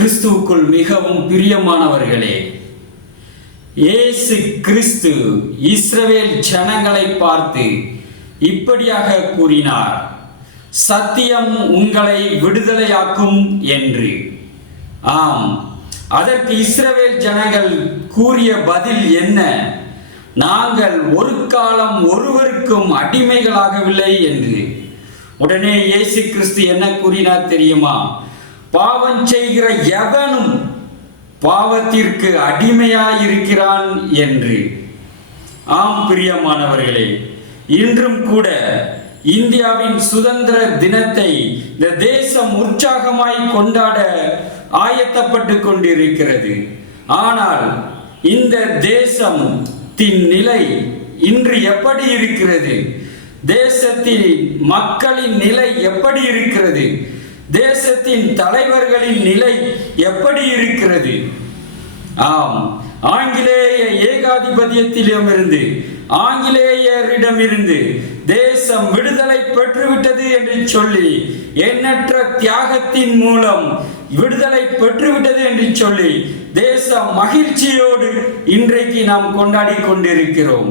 கிறிஸ்துவுக்குள் மிகவும் பிரியமானவர்களே, இயேசு கிறிஸ்து இஸ்ரவேல் ஜனங்களை பார்த்து இப்படியாக கூறினார், சத்தியம் உங்களை விடுதலையாக்கும் என்று. ஆம், அதற்கு இஸ்ரவேல் ஜனங்கள் கூறிய பதில் என்ன? நாங்கள் ஒரு காலம் ஒருவருக்கும் அடிமைகளாகவில்லை என்று. உடனே இயேசு கிறிஸ்து என்ன கூறினார் தெரியுமா? பாவம் செய்கிற எவனும் பாவத்திற்கு அடிமையாயிருக்கிறான் என்று. ஆம் பிரியமானவர்களே, இன்றும் கூட இந்தியாவின் சுதந்திர தினத்தை இந்த தேசம் உற்சாகமாய் கொண்டாட ஆயத்தப்பட்டு கொண்டிருக்கிறது. ஆனால் இந்த தேசத்தின் நிலை இன்று எப்படி இருக்கிறது? தேசத்தில் மக்களின் நிலை எப்படி இருக்கிறது? தேசத்தின் தலைவர்களின் நிலை எப்படி இருக்கிறது? ஆம், ஆங்கிலேய ஏகாதிபத்தியத்திடமிருந்து, ஆங்கிலேயரிடமிருந்து தேசம் விடுதலை பெற்றுவிட்டது என்று சொல்லி, எண்ணற்ற தியாகத்தின் மூலம் விடுதலை பெற்றுவிட்டது என்று சொல்லி தேசம் மகிழ்ச்சியோடு இன்றைக்கு நாம் கொண்டாடி கொண்டிருக்கிறோம்.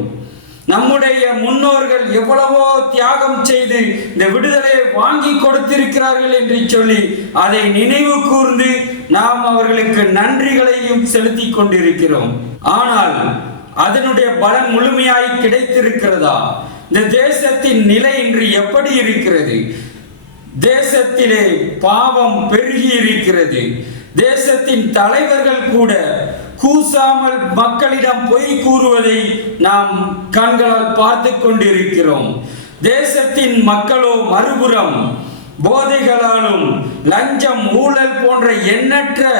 நம்முடைய முன்னோர்கள் எவ்வளவோ தியாகம் செய்து இந்த விடுதலையை வாங்கி கொடுத்திருக்கிறார்கள் என்று சொல்லி அதை நினைவு கூர்ந்து நாம் அவர்களுக்கு நன்றிகளையும் செலுத்தி கொண்டிருக்கிறோம். ஆனால் அதனுடைய பலன் முழுமையாய் கிடைத்திருக்கிறதா? இந்த தேசத்தின் நிலை இன்று எப்படி இருக்கிறது? தேசத்திலே பாவம் பெருகி இருக்கிறது. தேசத்தின் தலைவர்கள் கூட கூசாமல் மக்களிடம் பொய் கூறுவதை நாம் கண்களால் பார்த்து கொண்டிருக்கிறோம். தேசத்தின் மக்களோ மறுபுறம் போதைகளாலும் லஞ்சம், ஊழல் போன்ற எண்ணற்ற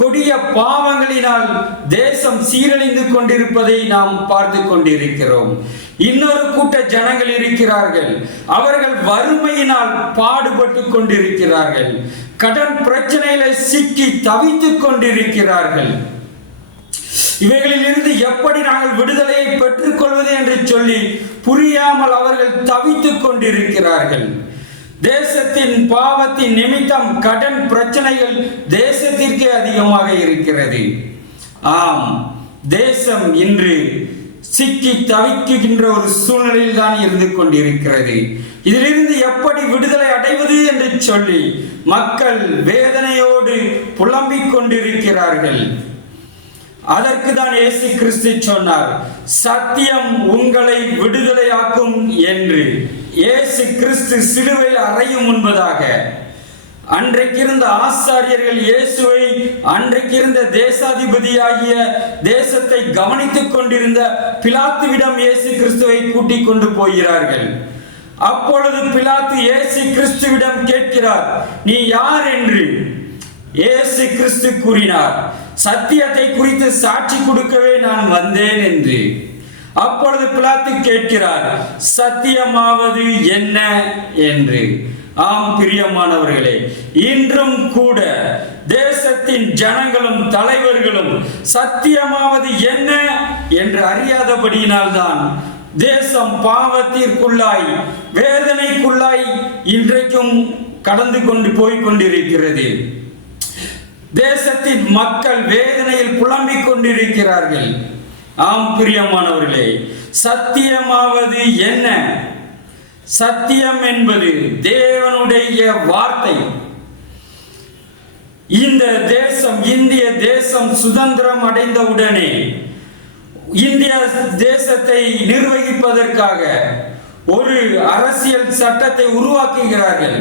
கொடிய பாவங்களினால் தேசம் சீரழிந்து கொண்டிருப்பதை நாம் பார்த்து கொண்டிருக்கிறோம். இன்னொரு கூட்ட ஜனங்கள் இருக்கிறார்கள், அவர்கள் வறுமையினால் பாடுபட்டு கொண்டிருக்கிறார்கள், கடன் பிரச்சனையில சிக்கி தவித்துக் கொண்டிருக்கிறார்கள். இவைகளில் இருந்து எப்படி நாங்கள் விடுதலையை பெற்றுக் கொள்வது என்று சொல்லி புரியாமல் அவர்கள் தவித்துக் கொண்டிருக்கிறார்கள். தேசத்தின் பாவத்தின் நிமித்தம் கடன் பிரச்சனைகள் தேசத்திற்கே அதிகமாக இருக்கிறது. ஆம், தேசம் இன்று சிக்கி தவிக்கின்ற ஒரு சூழ்நிலையில் தான் இருந்து கொண்டிருக்கிறது. இதிலிருந்து எப்படி விடுதலை அடைவது என்று சொல்லி மக்கள் வேதனையோடு புலம்பிக் கொண்டிருக்கிறார்கள். அதற்கு தான் இயேசு கிறிஸ்து சொன்னார், சத்தியம் உங்களை விடுதலையாக்கும் என்று. இயேசு கிறிஸ்து சிலுவையில் அறையும் முன்பதாக அன்றைக்கு இருந்த ஆசாரியர்கள் இயேசுவை, அன்றைக்கு இருந்த தேசாதிபதியாகிய தேசத்தை கவனித்துக் கொண்டிருந்த பிலாத்துவிடம் இயேசு கிறிஸ்துவை கூட்டிக் கொண்டு போகிறார்கள். அப்பொழுது பிலாத்து இயேசு கிறிஸ்துவிடம் கேட்கிறார், நீ யார் என்று. இயேசு கிறிஸ்து கூறினார், சத்தியத்தை குறித்து சாட்சி கொடுக்கவே நான் வந்தேன் என்று. அப்பொழுது பிலாத்து கேட்கிறார், சத்தியமாவது என்ன என்று. ஆம் பிரியமானவர்களே, இன்றும் கூட தேசத்தின் ஜனங்களும் தலைவர்களும் சத்தியமாவது என்ன என்று அறியாதபடியினால்தான் தேசம் பாவத்திற்குள்ளாய், வேதனைக்குள்ளாய் இன்றைக்கும் கடந்து கொண்டு போய்கொண்டிருக்கிறது. தேசத்தின் மக்கள் வேதனையில் புலம்பிக் கொண்டிருக்கிறார்கள். ஆம் பிரியமானவர்களே, சத்தியமாவது என்ன? சத்தியம் என்பது தேவனுடைய வார்த்தை. இந்த தேசம், இந்திய தேசம் சுதந்திரம் அடைந்தவுடனே இந்திய தேசத்தை நிர்வகிப்பதற்காக ஒரு அரசியல் சட்டத்தை உருவாக்குகிறார்கள்.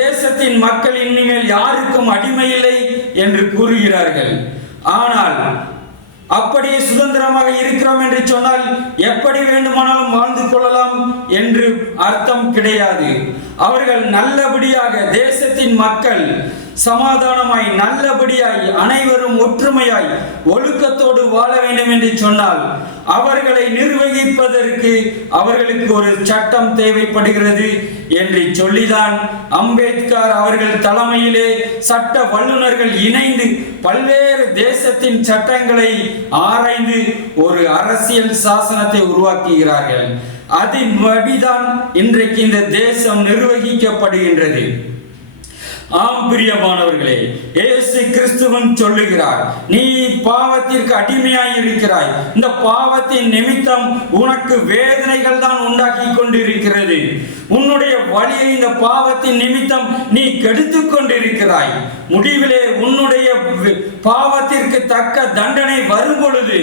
தேசத்தின் மக்கள் இனிமேல் யாருக்கும் அடிமையில்லை என்று கூறுகிறார்கள். ஆனால் அப்படியே சுதந்திரமாக இருக்கிறோம் என்று சொன்னால் எப்படி வேண்டுமானாலும் வாழ்ந்து கொள்ளலாம் என்று அர்த்தம் கிடையாது. அவர்கள் நல்லபடியாக, தேசத்தின் மக்கள் சமாதானமாய், நல்லபடியாய், அனைவரும் ஒற்றுமையாய், ஒழுக்கத்தோடு வாழ வேண்டும் என்று சொன்னால் அவர்களை நிர்வகிப்பதற்கு அவர்களுக்கு ஒரு சட்டம் தேவைப்படுகிறது என்று சொல்லிதான் அம்பேத்கர் அவர்கள் தலைமையிலே சட்ட வல்லுநர்கள் இணைந்து பல்வேறு தேசத்தின் சட்டங்களை ஆராய்ந்து ஒரு அரசியல் சாசனத்தை உருவாக்குகிறார்கள். அதன்படிதான் இன்றைக்கு இந்த தேசம் நிர்வகிக்கப்படுகின்றது. ஆம் பிரியமானவர்களே, இயேசு கிறிஸ்துவும் சொல்லுகிறார், நீ பாவத்திற்கு அடிமையாய் இருக்கிறாய். இந்த பாவத்தின் நிமித்தம் உனக்கு வேதனைகள் தான் உண்டாக்கி கொண்டிருக்கிறது. உன்னுடைய வழியை இந்த பாவத்தின் நிமித்தம் நீ கெடுத்துக் கொண்டிருக்கிறாய். முடிவிலே உன்னுடைய பாவத்திற்கு தக்க தண்டனை வரும் பொழுது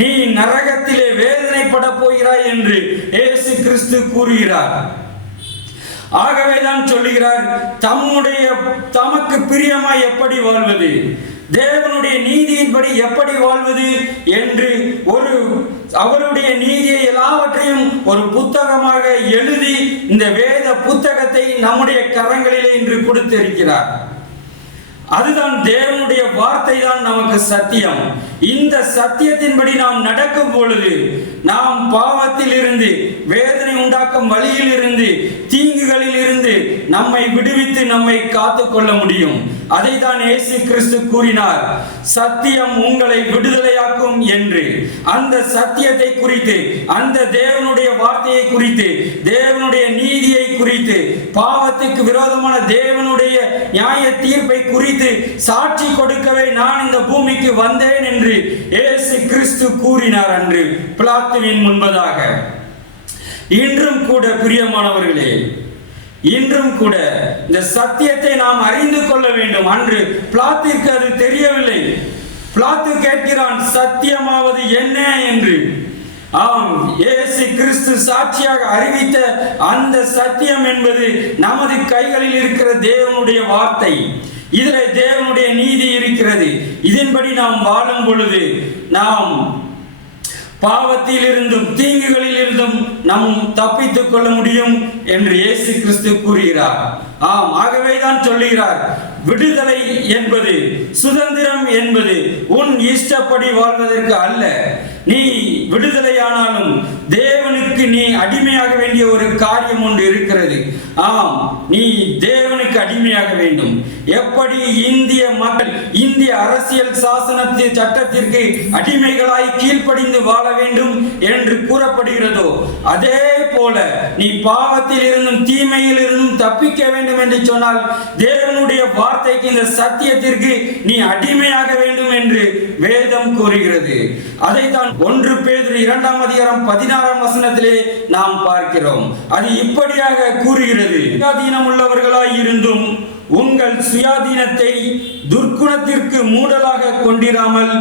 நீ நரகத்திலே வேதனைப்பட போகிறாய் என்று இயேசு கிறிஸ்து கூறுகிறார். ஆகவேதான் சொல்லுகிறார், தமக்கு பிரியமாய் எப்படி வாழ்வது, தேவனுடைய நீதியின்படி எப்படி வாழ்வது என்று அவருடைய நீதியை எல்லாவற்றையும் ஒரு புத்தகமாக எழுதி இந்த வேத புத்தகத்தை நம்முடைய கரங்களிலே இன்று கொடுத்திருக்கிறார். அதுதான் தேவனுடைய வார்த்தை தான் நமக்கு சத்தியம். இந்த சத்தியத்தின்படி நாம் நடக்கும் பொழுது நாம் பாவத்தில் இருந்து, வேதனை உண்டாக்கும் வழியில் இருந்து, தீங்குகளில் இருந்து நம்மை விடுவித்து நம்மை காத்துக் கொள்ள முடியும். அதை தான் இயேசு கிறிஸ்து கூறினார், சத்தியம் உங்களை விடுதலையாக்கும் என்று. அந்த சத்தியத்தை குறித்து, அந்த தேவனுடைய வார்த்தையை குறித்து, தேவனுடைய நீதியை குறித்து, பாவத்துக்கு விரோதமான தேவனுடைய நியாய தீர்ப்பை குறித்து சாட்சி கொடுக்கவே நான் இந்த பூமிக்கு வந்தேன் என்று இயேசு கிறிஸ்து கூறினார் அன்று பிலாத்துவின் முன்பதாக. இன்றும் கூட பிரியமானவர்களே, இன்றும் கூட இந்த சத்தியத்தை நாம் அறிந்து கொள்ள வேண்டும். அன்று பிலாத்துக்கு அது தெரியவில்லை. பிலாத்து கேட்கிறான், சத்தியமாவது என்ன என்று. ஆம், இயேசு கிறிஸ்து சாட்சியாக அறிவித்த அந்த சத்தியம் என்பது நமது கைகளில் இருக்கிற தேவனுடைய வார்த்தை. இதிலே தேவனுடைய நீதி இருக்கிறது. இதன்படி நாம் வாழும் பொழுது நாம் பாவத்தில் இருந்தும் தீங்குகளில் இருந்தும் நாம் தப்பித்துக் கொள்ள முடியும் என்று இயேசு கிறிஸ்து கூறுகிறார். ஆம், ஆகவேதான் சொல்லுகிறார், விடுதலை என்பது, சுதந்திரம் என்பது உன் இஷ்டப்படி வாழ்வதற்கு அல்ல. நீ விடுதலையானாலும் தேவனுக்கு நீ அடிமையாக வேண்டிய ஒரு காரியம் ஒன்று இருக்கிறது. ஆம், நீ தேவனுக்கு அடிமையாக வேண்டும். எப்படி இந்திய மக்கள் இந்திய அரசியல் சாசனத்தின் சட்டத்திற்கு அடிமைகளாய் கீழ்ப்படிந்து வாழ வேண்டும் என்று கூறப்படுகிறதோ, அதே போல நீ பாவத்தில் இருந்தும் தீமையில் இருந்தும் தப்பிக்க வேண்டும் என்று சொன்னால் தேவனுடைய வார்த்தைக்கு, இந்த சத்தியத்திற்கு நீ அடிமையாக வேண்டும் என்று வேதம் கூறுகிறது. அதைத்தான் 1 பேதுரு 2ஆம் அதிகாரம் 16ஆம் வசனத்திலே நாம் பார்க்கிறோம். அது இப்படியாக கூறுகிறது, சுயாதீனம் உள்ளவர்களாய் இருந்தும் உங்கள் சுயாதீனத்தை துர்க்குணத்திற்கு மூடலாக கொண்டிராமல்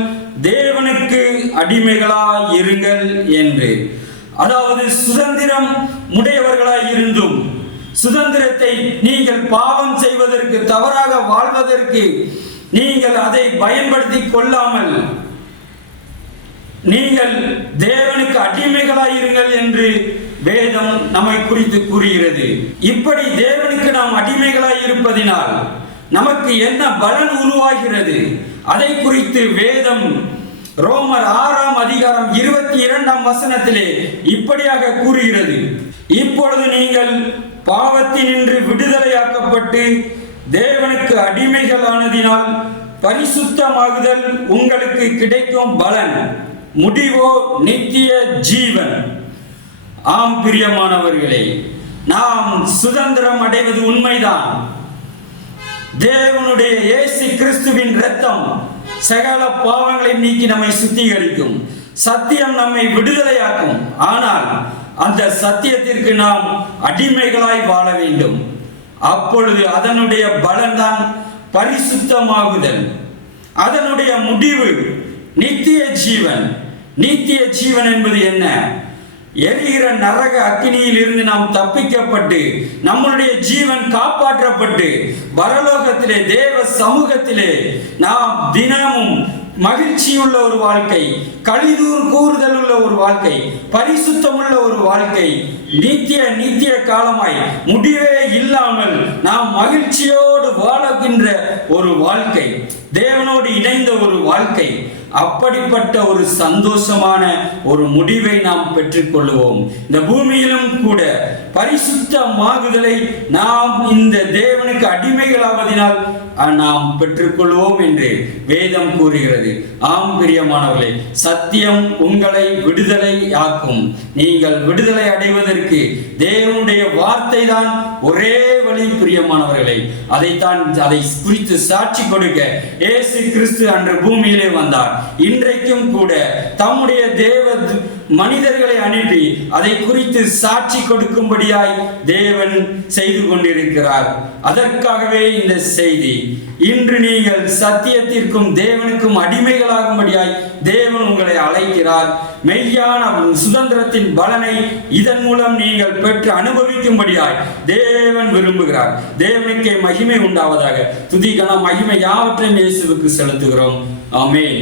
தேவனுக்கு அடிமைகளாய் இருங்கள் என்று. அதாவது சுதந்திரம் உடையவர்களாய் இருந்தும், சுதந்திரத்தை நீங்கள் பாவம் செய்வதற்கு, தவறாக வாழ்வதற்கு நீங்கள் அதை பயன்படுத்திக் கொள்ளாமல் நீங்கள் தேவனுக்கு அடிமைகளாயிருங்கள் என்று வேதம் நம்மை குறித்து கூறுகிறது. இப்படி தேவனுக்கு நாம் அடிமைகளாய் இருப்பதினால் நமக்கு என்ன பலன் உருவாகிறது, அதை குறித்து வேதம் ரோமர் 6ஆம் அதிகாரம் 22ஆம் வசனத்திலே இப்படியாக கூறுகிறது, இப்பொழுது நீங்கள் பாவத்தினின்று விடுதலையாக்கப்பட்டு தேவனுக்கு அடிமைகளானதினால் பரிசுத்தமாகுதல் உங்களுக்கு கிடைக்கும் பலன், முடிவோ நித்திய ஜீவன். ஆம் பிரியமானவர்களே, நாம் சுதந்திரம் அடைவது உண்மைதான். தேவனுடைய இயேசு கிறிஸ்துவின் இரத்தம் சகல பாவங்களை நீக்கி நம்மை சுத்திகரிக்கும். சத்தியம் நம்மை விடுதலையாக்கும். ஆனால் அந்த சத்தியத்திற்கு நாம் அடிமைகளாய் வாழ வேண்டும். அப்பொழுது அதனுடைய பலன்தான் பரிசுத்தமாகுதல். அதனுடைய முடிவு நித்திய ஜீவன். நித்திய ஜீவன் என்பது என்ன? எரிகிற நரக அக்கினியில் இருந்து நாம் தப்பிக்கப்பட்டு, நம்முடைய ஜீவன் காப்பாற்றப்பட்டு, பரலோகத்திலே தேவ சமூகத்திலே நாம் தினமும் மகிழ்ச்சியுள்ள ஒரு வாழ்க்கை, கலிதூர் கூறுதல் உள்ள ஒரு வாழ்க்கை, பரிசுத்தமுள்ள ஒரு வாழ்க்கை, நித்திய காலமாய் முடிவே இல்லாமல் நாம் மகிழ்ச்சியோடு வாழுகின்ற ஒரு வாழ்க்கை, தேவனோடு இணைந்த ஒரு வாழ்க்கை. அப்படிப்பட்ட ஒரு சந்தோஷமான ஒரு முடிவை நாம் பெற்றுக்கொள்வோம். இந்த பூமியிலும் கூட பரிசுத்தமாகுதலை நாம் இந்த தேவனுக்கு அடிமைகளாவதினால் நாம் பெற்றுக்கொள்வோம் என்று வேதம் கூறுகிறது. ஆம் பிரியமானவர்களே, சத்தியம் உங்களை விடுதலை ஆக்கும். நீங்கள் விடுதலை அடைவதற்கு தேவனுடைய வார்த்தை தான் ஒரே வழி வழியில் பிரியமானவர்களை அதை குறித்து சாட்சி கொடுக்க இயேசு கிறிஸ்து அன்று பூமியிலே வந்தார். இன்றைக்கும் கூட தம்முடைய தேவ மனிதர்களை அனுப்பி அதை குறித்து சாட்சி கொடுக்கும்படியாய் தேவன் செய்து கொண்டிருக்கிறார். அதற்காகவே இந்த செய்தி. இன்று நீங்கள் சத்தியத்திற்கும் தேவனுக்கும் அடிமைகளாகும்படியாய் தேவன் உங்களை அழைக்கிறார். மெய்யான சுதந்திரத்தின் பலனை இதன் மூலம் நீங்கள் பெற்று அனுபவிக்கும்படியாய் தேவன் விரும்புகிறார். தேவனுக்கே மகிமை உண்டாவதாக. துதி கன மகிமை யாவற்றையும் இயேசுவுக்கு செலுத்துகிறோம். ஆமென்.